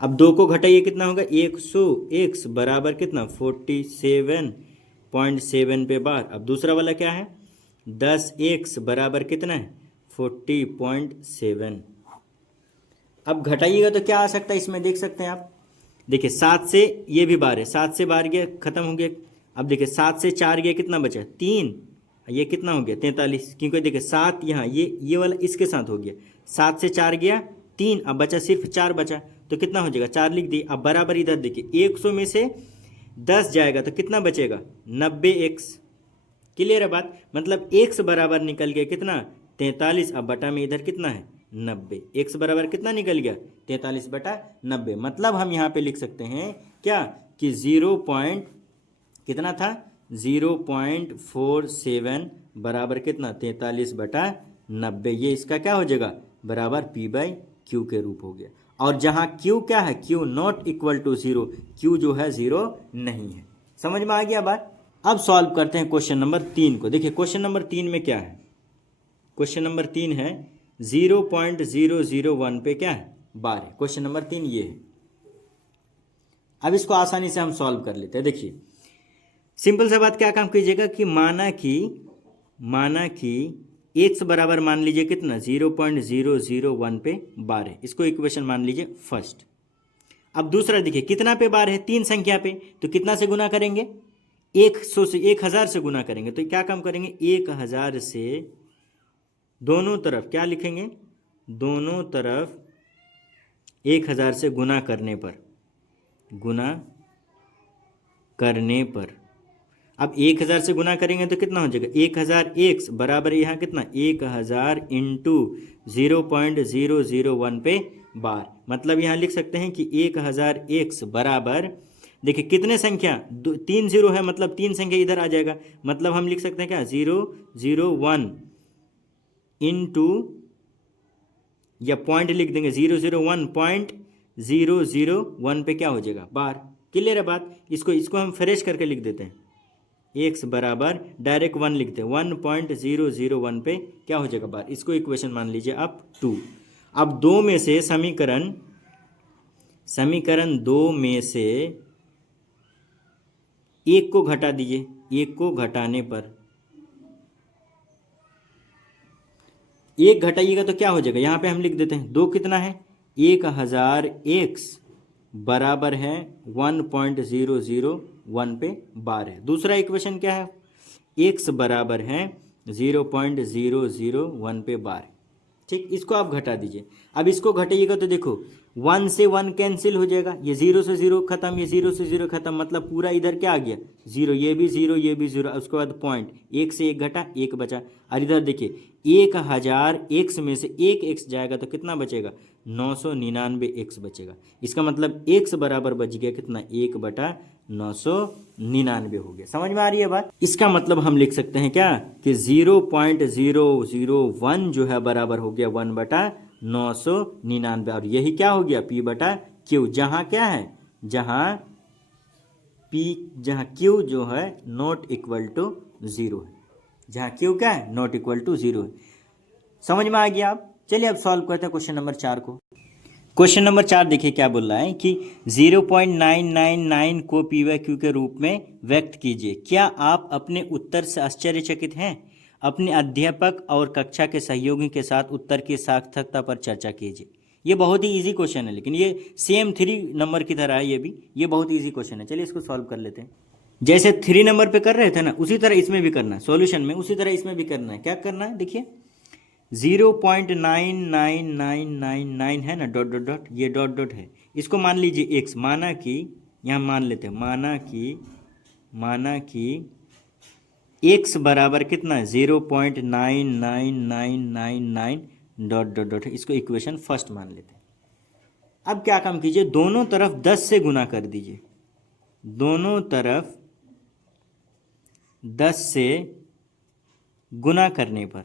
अब 2 को घटाइए कितना होगा 100x बराबर कितना 47.7 पे बार। अब दूसरा वाला क्या है 10x बराबर कितना है 40.7। अब घटाइएगा तो क्या आ सकता है, इसमें देख सकते हैं आप, देखिए 7 से ये भी बार है, 7 से बार गया खत्म हो गया। अब देखिए 7 से 4 गया कितना बचा 3, ये कितना हो गया 43। क्योंकि देखिए 7 यहाँ ये वाला इसके साथ हो गया, 7 से 4 गया 3, अब बचा सिर्फ 4 बचा तो कितना हो जाएगा 4 लिख दिए। अब बराबर इधर देखिए 100 में से 10 जाएगा तो कितना बचेगा 90x। क्लियर है बात, मतलब x बराबर निकल गया कितना 43। अब बटा में इधर कितना है 90, x बराबर कितना निकल गया 43/90। मतलब हम यहाँ पे लिख सकते हैं क्या कि कितना था 0.47 बराबर कितना 43/90। ये इसका क्या हो जाएगा बराबर p/q के रूप हो गया। और जहाँ q क्या है, q not equal to 0, q जो है 0 नहीं है। समझ में आ गया बात। अब सॉल्व करते हैं क्वेश्चन नंबर 3 को। देखिए क्वेश्चन नंबर 3 में क्या है, क्वेश्चन नंबर 3 है 0.001 पे क्या है बार है। क्वेश्चन नंबर 3 ये है। अब इसको आसानी से हम सॉल्व कर लेते हैं। देखिए सिंपल सा बात, क्या काम कीजिएगा कि माना कि एक्स बराबर मान लीजिए कितना 0.001 पे बार है, इसको इक्वेशन मान लीजिए फर्स्ट। अब दूसरा देखिए कितना पे बार है, 3 संख्या पे, तो कितना से गुना करेंगे, 100 से 1000 से गुना करेंगे। तो क्या काम करेंगे, 1000 से दोनों तरफ क्या लिखेंगे, दोनों तरफ 1000 से गुना करने पर अब 1000 से गुना करेंगे तो कितना हो जाएगा, 1000 एक्स बराबर यहाँ कितना 1000 इंटू 0.001 पे बार। मतलब यहाँ लिख सकते हैं कि 1000 एक्स बराबर, देखिए कितने संख्या 3 जीरो है, मतलब 3 संख्या इधर आ जाएगा। मतलब हम लिख सकते हैं क्या 001 इंटू, या पॉइंट लिख देंगे 001.001 पे क्या हो जाएगा बार। क्लियर है बात। इसको हम फ्रेश करके लिख देते हैं, एक्स बराबर डायरेक्ट 1 लिखते हैं, 1.001 पे क्या हो जाएगा बार। इसको इक्वेशन मान लीजिए आप 2। अब 2 में से समीकरण 2 में से एक को घटा दीजिए, एक को घटाने पर, एक घटाइएगा तो क्या हो जाएगा, यहाँ पे हम लिख देते हैं 2 कितना है 1000 एक्स बराबर है 1.001 पे बार है। दूसरा इक्वेशन क्या है, एक्स बराबर है 0.001 पे बार। ठीक, इसको आप घटा दीजिए। अब इसको घटाइएगा तो देखो 1 से 1 कैंसिल हो जाएगा, ये 0 से 0 खत्म, ये 0 से 0 खत्म, मतलब पूरा इधर क्या आ गया 0, ये भी 0, ये भी 0। उसके बाद पॉइंट, 1 से 1 घटा 1 बचा। और इधर देखिए 1000 एक्स में से 1 एक्स जाएगा तो कितना बचेगा 999 एक्स बचेगा। इसका मतलब एक्स बराबर बच गया कितना 1/999 हो गया। समझ में आ रही है बात। इसका मतलब हम लिख सकते हैं क्या कि 0.001 जो है बराबर हो गया 1/999, और यही क्या हो गया P/Q। जहां क्या है, जहां Q जो है नॉट इक्वल टू 0 है, जहां Q क्या है नॉट इक्वल टू 0 है। समझ में आ गया आप। चलिए अब सॉल्व करते हैं क्वेश्चन नंबर 4 को। क्वेश्चन नंबर 4 देखिए क्या बोल रहा है कि 0.999 को P/Q के रूप में व्यक्त कीजिए। क्या आप अपने उत्तर से आश्चर्यचकित हैं? अपने अध्यापक और कक्षा के सहयोगी के साथ उत्तर की सार्थकता पर चर्चा कीजिए। ये बहुत ही इजी क्वेश्चन है, लेकिन ये सेम 3 नंबर की तरह है, ये बहुत इजी क्वेश्चन है। चलिए इसको सॉल्व कर लेते हैं। जैसे 3 नंबर पे कर रहे थे ना, उसी तरह इसमें भी करना है, सॉल्यूशन में उसी तरह इसमें भी करना है। क्या करना है देखिए 0.99999 है ना, डॉट डॉट डॉट, ये डॉट डॉट है, इसको मान लीजिए x, माना कि यहाँ मान लेते हैं, माना कि x बराबर कितना है 0.9999 डॉट डॉट डॉट है। इसको इक्वेशन फर्स्ट मान लेते हैं। अब क्या काम कीजिए, दोनों तरफ 10 से गुना कर दीजिए, दोनों तरफ 10 से गुना करने पर,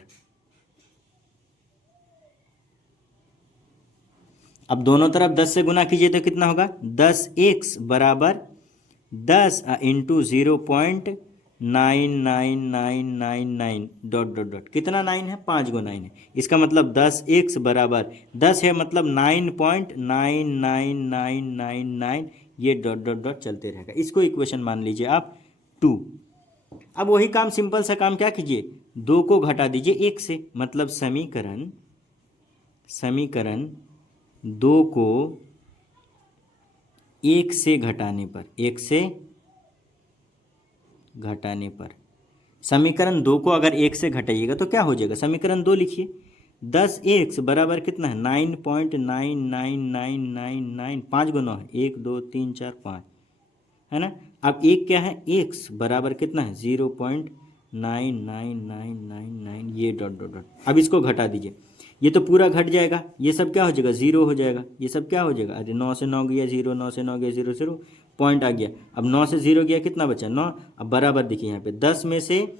अब दोनों तरफ 10 से गुना कीजिए तो कितना होगा 10x बराबर 10 इंटू 0.99999 डॉट डॉट डॉट, कितना 9 है, 5 गो 9 है। इसका मतलब 10x बराबर 10 है, मतलब 9.99999, ये डॉट डॉट डॉट चलते रहेगा। इसको इक्वेशन मान लीजिए आप 2। अब वही काम, सिंपल सा काम, क्या कीजिए 2 को घटा दीजिए 1 से, मतलब समीकरण 2 को 1 से घटाने पर, समीकरण 2 को अगर 1 से घटाइएगा तो क्या हो जाएगा, समीकरण 2 लिखिए 10x बराबर कितना है 9.99999, 5 गो 9 है, 1 2 3 4 5 है ना। अब एक क्या है x बराबर कितना है 0.99999, ये डॉट डॉट डॉट। अब इसको घटा दीजिए, ये तो पूरा घट जाएगा, ये सब क्या हो जाएगा 0 हो जाएगा, ये सब क्या हो जाएगा, अरे 9 से 9 गया 0, 9 से 9 गया 0 0, पॉइंट आ गया। अब 9 से 0 गया, कितना बचा 9। अब बराबर देखिए यहाँ पे 10 में से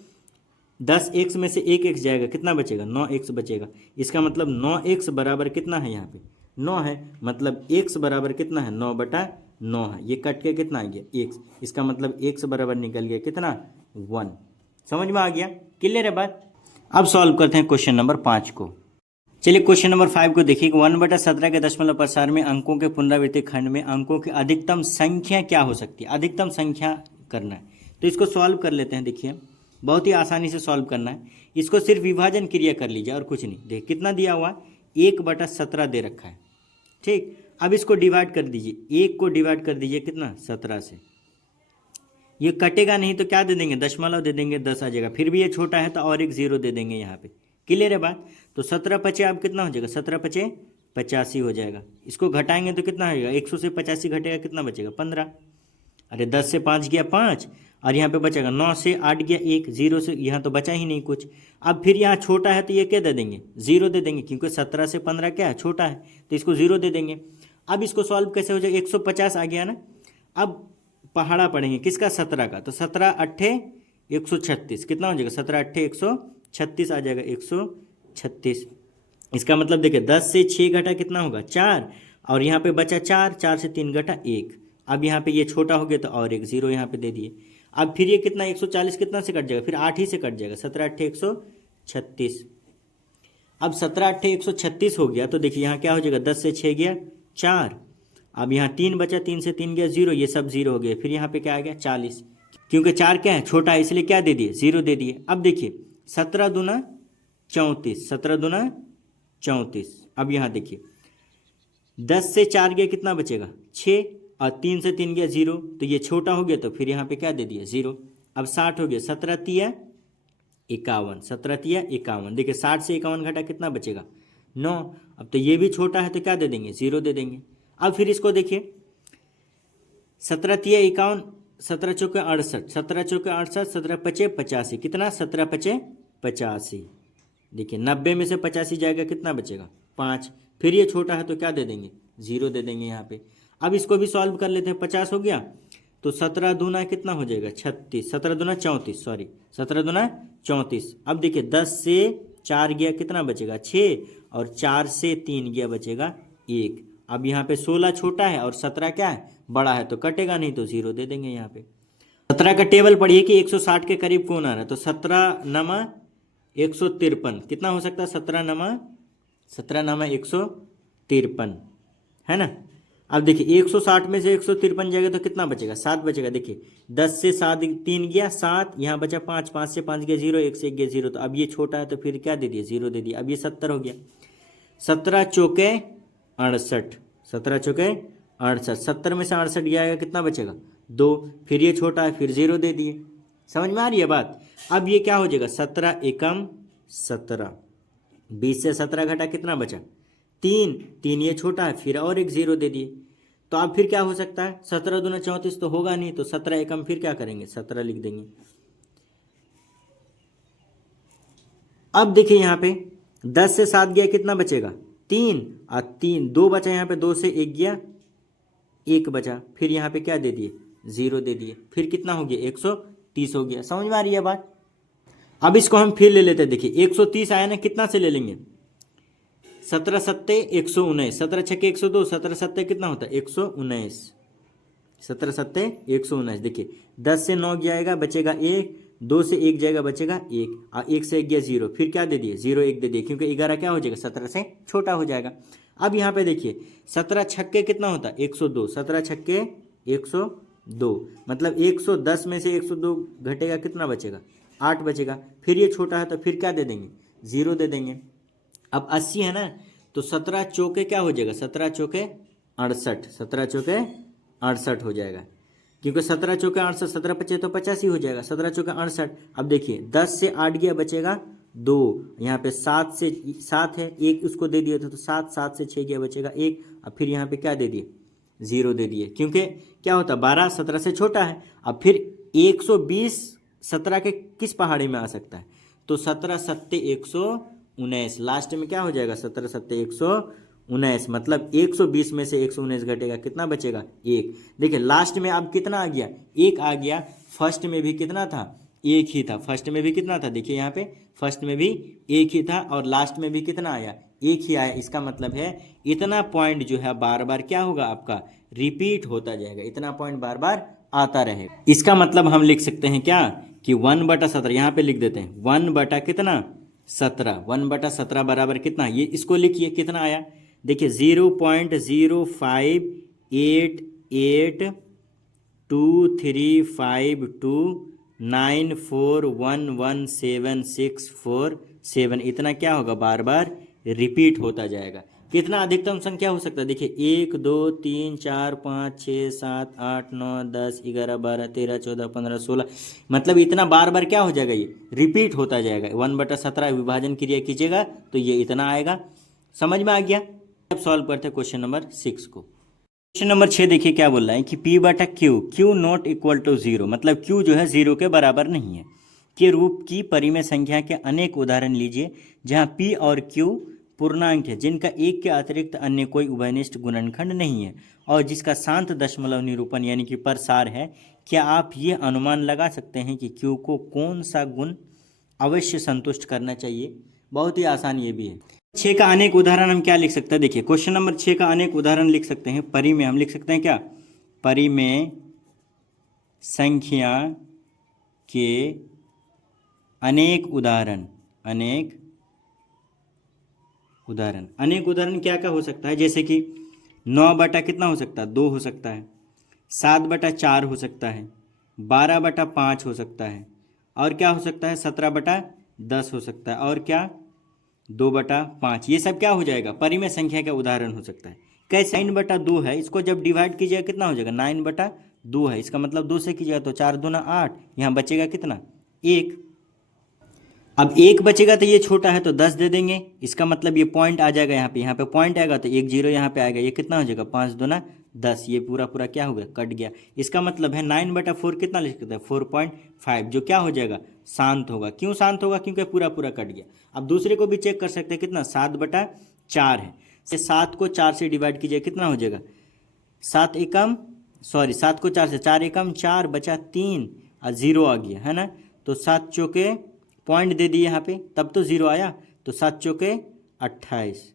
10x में से 1x जाएगा, कितना बचेगा 9x बचेगा। इसका मतलब 9x बराबर कितना है, यहाँ पे 9 है, मतलब x बराबर कितना है 9/9 है। ये कट के कितना आ गया x, इसका मतलब x बराबर निकल गया कितना 1। समझ में आ गया, क्लियर है बात। अब सॉल्व करते हैं क्वेश्चन नंबर 5 को। चलिए क्वेश्चन नंबर 5 को देखिए, 1/17 के दशमलव प्रसार में अंकों के पुनरावृत्ति खंड में अंकों की अधिकतम संख्या क्या हो सकती है, अधिकतम संख्या करना है। तो इसको सॉल्व कर लेते हैं। देखिए बहुत ही आसानी से सॉल्व करना है। इसको सिर्फ विभाजन क्रिया कर लीजिए और कुछ नहीं। देख कितना दिया हुआ, 1/17 दे रखा है। ठीक, अब इसको डिवाइड कर दीजिए, 1 को डिवाइड कर दीजिए कितना, 17 से। ये कटेगा नहीं तो क्या दे देंगे, दशमलव दे देंगे, 10 आ जाएगा। फिर भी ये छोटा है तो और एक 0 दे देंगे यहाँ पे। क्लियर है बात। तो 17×5 अब कितना हो जाएगा, 17×5 85 हो जाएगा। इसको घटाएंगे तो कितना हो जाएगा, 100 से 85 घटेगा, कितना बचेगा, 15। अरे 10 से 5 गया 5, और यहाँ पे बचेगा 9 से 8 गया 1, 0 से यहाँ तो बचा ही नहीं कुछ। अब फिर यहाँ छोटा है तो ये क्या दे देंगे, 0 दे देंगे, क्योंकि 17 से 15 क्या है, छोटा है, तो इसको 0 दे देंगे। अब इसको सॉल्व कैसे हो जाएगा, 150 आ गया ना। अब पहाड़ा पढ़ेंगे किसका, 17 का। तो 17×8 136, कितना हो जाएगा, 17×8 136 आ जाएगा, 136। इसका मतलब देखिए 10 से 6 घटा कितना होगा, 4, और यहाँ पे बचा 4, 4 से 3 घटा 1। अब यहाँ पे ये छोटा हो गया तो और एक 0 यहाँ पे दे दिए। अब फिर ये कितना, 140 कितना से कट जाएगा, फिर 8 ही से कट जाएगा, 17×8 136। अब 17×8 136 हो गया तो देखिए यहाँ क्या हो जाएगा, 10 से 6 गया 4, अब यहाँ 3 बचा, 3 से 3 गया 0, ये सब 0 हो गया। फिर यहाँ पे क्या आ गया, 40, क्योंकि 4 क्या है, छोटा है, इसलिए क्या दे दिए, 0 दे दिए। अब देखिए 17 दूना 34, 17 दूना 34। अब यहाँ देखिए 10 से 4 गया कितना बचेगा, 6, और 3 से 3 गया 0, तो ये छोटा हो गया तो फिर यहाँ पे क्या दे दिया, 0। अब 60 हो गया, 17×3 51, 17×3 51। देखिए 60 से 51 घटा कितना बचेगा, 9। अब तो ये भी छोटा है तो क्या दे देंगे, 0 दे देंगे। अब फिर इसको देखिए 17×3 51, 17×4 68, 17×4 68, 17×5 85, कितना, 17×5 85। देखिए 90 में से 85 जाएगा, कितना बचेगा, 5। फिर ये छोटा है तो क्या दे देंगे, 0 दे देंगे यहाँ पे। अब इसको भी सॉल्व कर लेते हैं, 50 हो गया तो 17 दूना कितना हो जाएगा, 36, 17 दूना 34, सॉरी 17 दूना 34। अब देखिए 10 से 4 गया कितना बचेगा, 6, और 4 से 3 गया बचेगा 1। अब यहाँ पे 16 छोटा है और 17 क्या है, बड़ा है, तो कटेगा नहीं तो 0 दे देंगे यहाँ पे। 17 का टेबल पढ़िए कि 160 के करीब कौन आ रहा है, तो 17×9 153, कितना हो सकता है, 17×9 153, है ना। अब देखिए 160 में से 153 जाएगा तो कितना बचेगा, 7 बचेगा। देखिए 10 से 7 3 गया 7, यहाँ बचा 5, 5 से 5 गया 0, 1 से 1 गया 0, तो अब ये छोटा है तो फिर क्या दे दिया, 0 दे दिया। अब ये 70 हो गया, 17×4 68, 17×4 68, 70 में से 68 गया कितना बचेगा, 2। फिर ये छोटा है, फिर 0 दे दिए। समझ में आ रही है बात। अब ये क्या हो जाएगा, 17×1 17, 20 से 17 घटा कितना बचा, 3, 3 ये छोटा है, फिर और एक 0 दे दिए। तो अब फिर क्या हो सकता है, 17 दूना 34 तो होगा नहीं, तो 17×1 फिर क्या करेंगे, 17 लिख देंगे। अब देखिए यहाँ पे 10 से 7 गया कितना बचेगा, 3, और 3 2 बचा, यहाँ पे 2 से 1 गया 1 बचा, फिर यहाँ पे क्या दे दिए, 0 दे दिए। फिर कितना हो गया, 130 हो गया। समझ में आ रही है बात। अब इसको हम फिर ले लेते हैं। देखिए 130 आया ना, कितना से ले लेंगे, 17×7 119, 17×6 102, 17×7 कितना होता है, 119, 17×7 119। देखिए 10 से 9 जाएगा बचेगा 1, 2 से 1 जाएगा बचेगा 1, और 1 से 1 गया 0, फिर क्या दे दिए, 0 1 दे दिए, क्योंकि 11 क्या हो जाएगा, 17 से छोटा हो जाएगा। अब यहाँ पे देखिए 17×6 कितना होता है, 102, 17×6 102, मतलब 110 में से 102 घटेगा कितना बचेगा, 8 बचेगा। फिर ये छोटा है तो फिर क्या दे देंगे, 0 दे देंगे। अब 80 है ना, तो 17×4 क्या हो जाएगा, 17×4 68, 17×4 68 हो जाएगा, क्योंकि 17×4 68, 17×5 तो 85 हो जाएगा, 17×4 68। अब देखिए 10 से 8 गया बचेगा 2, यहाँ पे 7 से 7 है, 1 उसको दे दिया था तो 7, 7 से 6 गया बचेगा 1, अब फिर यहाँ पे क्या दे दिए, 0 दे दिए, क्योंकि क्या होता है, 12 17 से छोटा है। अब फिर 120 17 के किस पहाड़ी में आ सकता है, तो 17×7 119, लास्ट में क्या हो जाएगा, 17×7 119, मतलब 120 में से 119 घटेगा, कितना बचेगा, 1। देखिए लास्ट में अब कितना आ गया, 1 आ गया। फर्स्ट में भी कितना था, 1 ही था। फर्स्ट में भी कितना था, देखिए यहाँ पे फर्स्ट में भी 1 ही था, और लास्ट में भी कितना आया, 1 ही आया। इसका मतलब है इतना पॉइंट जो है बार बार क्या होगा, आपका रिपीट होता जाएगा, इतना पॉइंट बार बार आता रहेगा। इसका मतलब हम लिख सकते हैं क्या, कि 1/17, यहाँ पे लिख देते हैं 1 कितना 17, 1/17 बराबर कितना, ये इसको लिखिए कितना आया, देखिए 0.05882352 94117647, इतना क्या होगा, बार बार रिपीट होता जाएगा। कितना अधिकतम संख्या हो सकता है, देखिए 1 2 3 4 5 6 7 8 9 10 11 12 13 14 15 16, मतलब इतना बार बार क्या हो जाएगा, ये रिपीट होता जाएगा। 1/17 विभाजन क्रिया कीजिएगा तो ये इतना आएगा। समझ में आ गया। अब सॉल्व करते हैं क्वेश्चन नंबर 6 को। क्वेश्चन नंबर 6 देखिए क्या बोल रहा है कि P/Q नॉट इक्वल टू 0, मतलब Q जो है 0 के बराबर नहीं है, के रूप की परिमेय संख्या के अनेक उदाहरण लीजिए जहां P और Q पूर्णांक है जिनका एक के अतिरिक्त अन्य कोई उभयनिष्ठ गुणनखंड नहीं है और जिसका शांत दशमलव निरूपण यानी कि प्रसार है। क्या आप ये अनुमान लगा सकते हैं कि Q को कौन सा गुण अवश्य संतुष्ट करना चाहिए। बहुत ही आसान ये भी है। 6 का अनेक उदाहरण हम क्या लिख सकते हैं, देखिए क्वेश्चन नंबर 6 का अनेक उदाहरण लिख सकते हैं, परिमेय हम लिख सकते हैं क्या, परिमेय संख्या के अनेक उदाहरण। अनेक उदाहरण क्या क्या हो सकता है, जैसे कि 9 बटा कितना हो सकता है, 2 हो सकता है, 7/4 हो सकता है, 12/5 हो सकता है, और क्या हो सकता है, 17/10 हो सकता है, और क्या 2/5। ये सब क्या हो जाएगा, परिमेय संख्या का उदाहरण हो सकता है। कैसे, 9/2 है, इसको जब डिवाइड कीजिएगा कितना हो जाएगा, 9/2 है, इसका मतलब 2 से कीजिएगा तो 4 दूना 8, यहाँ बचेगा कितना, 1। अब 1 बचेगा तो ये छोटा है तो 10 दे देंगे, इसका मतलब ये पॉइंट आ जाएगा, यहाँ पे पॉइंट आएगा तो 1 0 यहाँ पे आएगा, ये कितना हो जाएगा, 5 दूना 10, ये पूरा पूरा क्या हो गया, कट गया। इसका मतलब है 9/4 कितना लिख सकते हैं, 4.5, जो क्या हो जाएगा, शांत होगा। क्यों शांत होगा, क्योंकि पूरा पूरा कट गया। अब दूसरे को भी चेक कर सकते हैं, कितना, 7/4 है, 7 को 4 से डिवाइड कीजिए कितना हो जाएगा, 7 को 4 से, 4 एकम 4 बचा 3 और 0 आ गया है ना, तो 7 चौके पॉइंट दे दिए यहाँ पे, तब तो 0 आया, तो 7 चौके 28,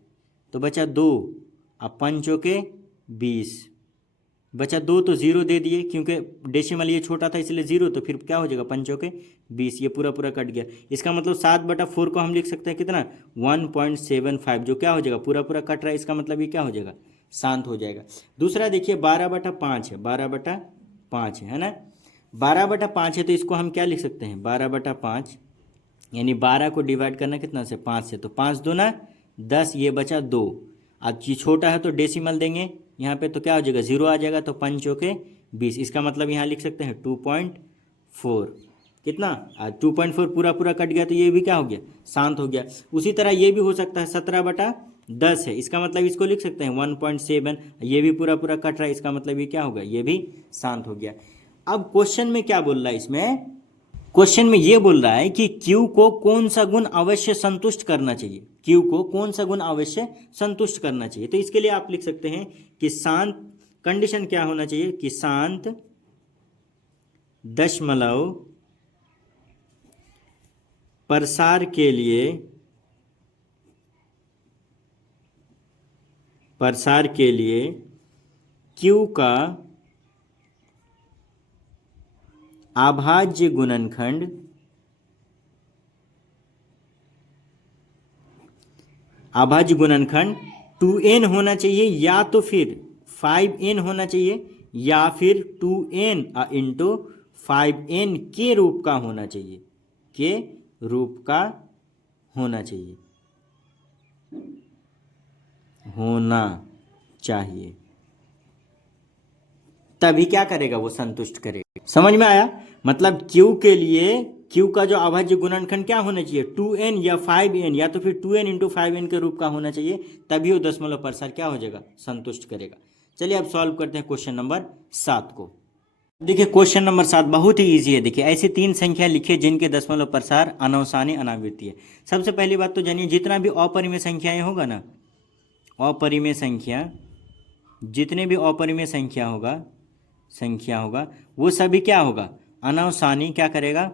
तो बचा 2, अब 5 चौके 20, बचा 2, तो 0 दे दिए, क्योंकि डेसिमल ये छोटा था इसलिए 0, तो फिर क्या हो जाएगा, 5 चौके 20, ये पूरा पूरा कट गया। इसका मतलब 7/4 को हम लिख सकते हैं कितना, 1.75, जो क्या हो जाएगा, पूरा पूरा कट रहा है, इसका मतलब ये क्या हो जाएगा, शांत हो जाएगा। दूसरा देखिए 12/5 है, 12/5 है ना, 12/5 है, तो इसको हम क्या लिख सकते हैं, 12/5 यानी 12 को डिवाइड करना कितना से, 5 से, तो 5 दूना 10, ये बचा 2। अब ये छोटा है तो डेसिमल देंगे यहाँ पे, तो क्या हो जाएगा, 0 आ जाएगा, तो 5 चौके 20, इसका मतलब यहाँ लिख सकते हैं 2.4, कितना, 2.4 पूरा पूरा कट गया, तो ये भी क्या हो गया, शांत हो गया। उसी तरह ये भी हो सकता है 17/10 है, इसका मतलब इसको लिख सकते हैं 1.7, ये भी पूरा पूरा कट रहा है, इसका मतलब ये क्या होगा, ये भी शांत हो गया। अब क्वेश्चन में क्या बोल रहा है, इसमें क्वेश्चन में ये बोल रहा है कि Q को कौन सा गुण अवश्य संतुष्ट करना चाहिए, Q को कौन सा गुण अवश्य संतुष्ट करना चाहिए। तो इसके लिए आप लिख सकते हैं कि शांत, कंडीशन क्या होना चाहिए कि शांत दशमलव प्रसार के लिए Q का अभाज्य गुणनखंड 2n होना चाहिए, या तो फिर 5n होना चाहिए, या फिर 2n इंटू 5n के रूप का होना चाहिए, तभी क्या करेगा, वो संतुष्ट करेगा। समझ में आया, मतलब Q के लिए Q का जो अभाज्य गुणनखंड क्या होना चाहिए, 2n या 5n, या तो फिर 2n इंटू 5n के रूप का होना चाहिए, तभी वो दशमलव प्रसार क्या हो जाएगा, संतुष्ट करेगा। चलिए अब सॉल्व करते हैं क्वेश्चन नंबर 7 को। देखिए क्वेश्चन नंबर 7 बहुत ही ईजी है। देखिए ऐसी 3 संख्या लिखिए जिनके दशमलव प्रसार अनवसानी अनावृत्ति है। सबसे पहली बात तो जानिए, जितना भी अपरिमेय संख्याएं होगा ना, अपरिमेय संख्या, जितने भी अपरिमेय संख्या होगा वो सभी क्या होगा, अनवसानी, क्या करेगा,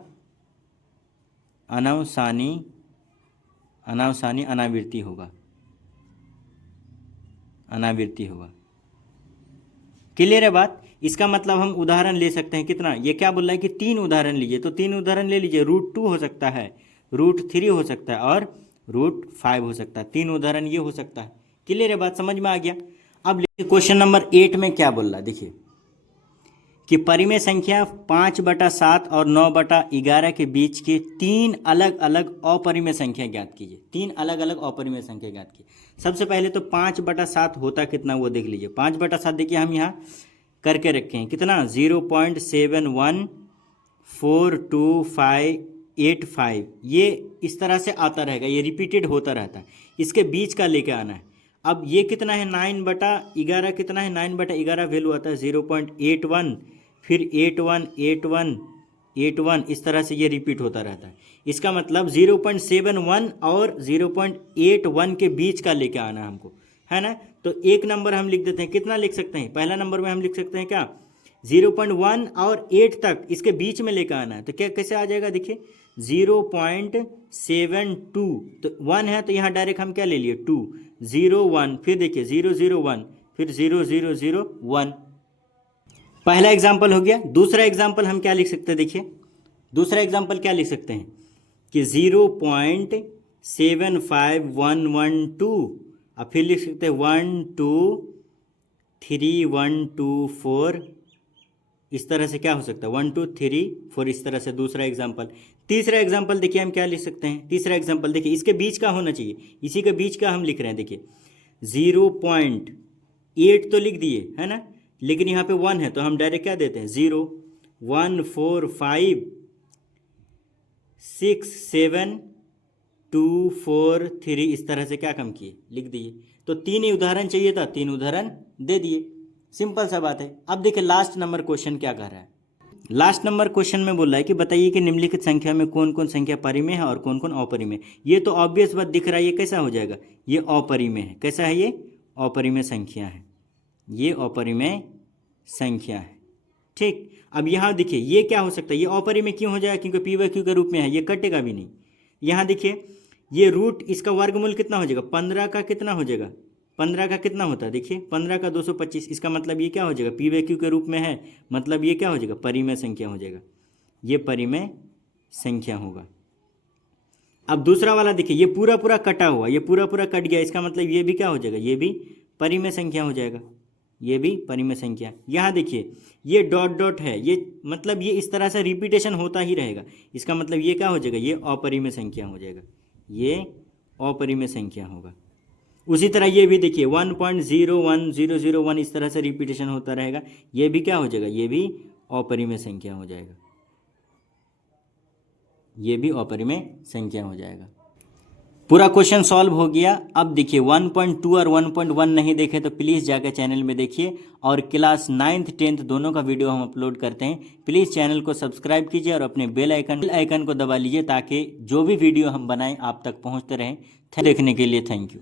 अनवसानी अनावृत्ति होगा। क्लियर है बात। इसका मतलब हम उदाहरण ले सकते हैं, कितना, ये क्या बोल रहा है कि 3 उदाहरण लीजिए, तो 3 उदाहरण ले लीजिए। √2 हो सकता है, √3 हो सकता है, और √5 हो सकता है। 3 उदाहरण ये हो सकता है। क्लियर है बात, समझ में आ गया। अब क्वेश्चन नंबर 8 में क्या बोल रहा है, देखिए कि परिमेय संख्या 5/7 और 9/11 के बीच के 3 अलग अलग अपरिमेय संख्या ज्ञात कीजिए। 3 अलग अलग अपरिमेय संख्या ज्ञात कीजिए। सबसे पहले तो 5/7 होता कितना वो देख लीजिए। 5/7 देखिए हम यहाँ करके रखे हैं कितना 0.714285, ये इस तरह से आता रहेगा, ये रिपीटेड होता रहता है। इसके बीच का लेके आना है। अब ये कितना है 9/11 कितना है 9/11 वैल्यू आता है 0.81, फिर 818181, इस तरह से ये रिपीट होता रहता है। इसका मतलब 0.71 और 0.81 के बीच का लेके आना है हमको, है ना। तो एक नंबर हम लिख देते हैं, कितना लिख सकते हैं, पहला नंबर में हम लिख सकते हैं क्या 0.1 और 8 तक इसके बीच में लेकर आना है। तो क्या कैसे आ जाएगा देखिए 0.72, तो 1 है तो यहाँ डायरेक्ट हम क्या ले लिए 2, 0 1, फिर देखिए 001, फिर 0001। पहला एग्जाम्पल हो गया। दूसरा एग्जाम्पल हम क्या लिख सकते हैं, देखिए दूसरा एग्जाम्पल क्या लिख सकते हैं कि 0.75112, अब फिर लिख सकते हैं 1 2 3 1 2 4, इस तरह से क्या हो सकता है 1 2 3 4, इस तरह से दूसरा एग्जाम्पल। तीसरा एग्जाम्पल देखिए हम क्या लिख सकते हैं, तीसरा एग्जाम्पल देखिए इसके बीच का होना चाहिए, इसी के बीच का हम लिख रहे हैं। देखिए 0.8 तो लिख दिए है ना, लेकिन यहाँ पे 1 है तो हम डायरेक्ट क्या देते हैं 0 1 4 5 6 7 2 4 3, इस तरह से क्या कम किए लिख दिए। तो 3 ही उदाहरण चाहिए था, 3 उदाहरण दे दिए, सिंपल सा बात है। अब देखिए लास्ट नंबर क्वेश्चन क्या कह रहा है। लास्ट नंबर क्वेश्चन में बोल रहा है कि बताइए कि निम्नलिखित संख्या में कौन कौन संख्या परिमेय है और कौन कौन अपरिमेय। ये तो ऑब्वियस बात दिख रहा है, ये कैसा हो जाएगा, ये अपरिमेय है। कैसा है, ये अपरिमेय संख्या है, ये अपरिमेय संख्या है। ठीक, अब यहाँ देखिए ये क्या हो सकता है, ये अपरिमेय क्यों हो जाएगा, क्योंकि p/q के रूप में है, ये कटेगा भी नहीं। यहाँ देखिए ये रूट, इसका वर्गमूल कितना हो जाएगा 15 का, कितना हो जाएगा 15 का कितना होता है देखिए 15 का 225, इसका मतलब ये क्या हो जाएगा p/q के रूप में है, मतलब ये क्या हो जाएगा परिमेय संख्या हो जाएगा, ये परिमेय संख्या होगा। अब दूसरा वाला देखिए ये पूरा पूरा कटा हुआ, ये पूरा पूरा कट गया, इसका मतलब ये भी क्या हो जाएगा, ये भी परिमेय संख्या हो जाएगा, ये भी परिमेय संख्या। यहाँ देखिए ये डॉट डॉट है, ये मतलब ये इस तरह से रिपीटेशन होता ही रहेगा, इसका मतलब ये क्या हो जाएगा, ये अपरिमेय संख्या हो जाएगा, ये अपरिमेय संख्या होगा। उसी तरह ये भी देखिए 1.01001 इस तरह से रिपीटेशन होता रहेगा, ये भी क्या हो जाएगा, ये भी अपरिमेय संख्या हो जाएगा, ये भी अपरिमेय संख्या हो जाएगा। पूरा क्वेश्चन सॉल्व हो गया। अब देखिए 1.2 और 1.1 नहीं देखे तो प्लीज़ जाकर चैनल में देखिए, और क्लास 9th 10th दोनों का वीडियो हम अपलोड करते हैं। प्लीज़ चैनल को सब्सक्राइब कीजिए और अपने बेल आइकन को दबा लीजिए, ताकि जो भी वीडियो हम बनाएं आप तक पहुंचते रहें। देखने के लिए थैंक यू।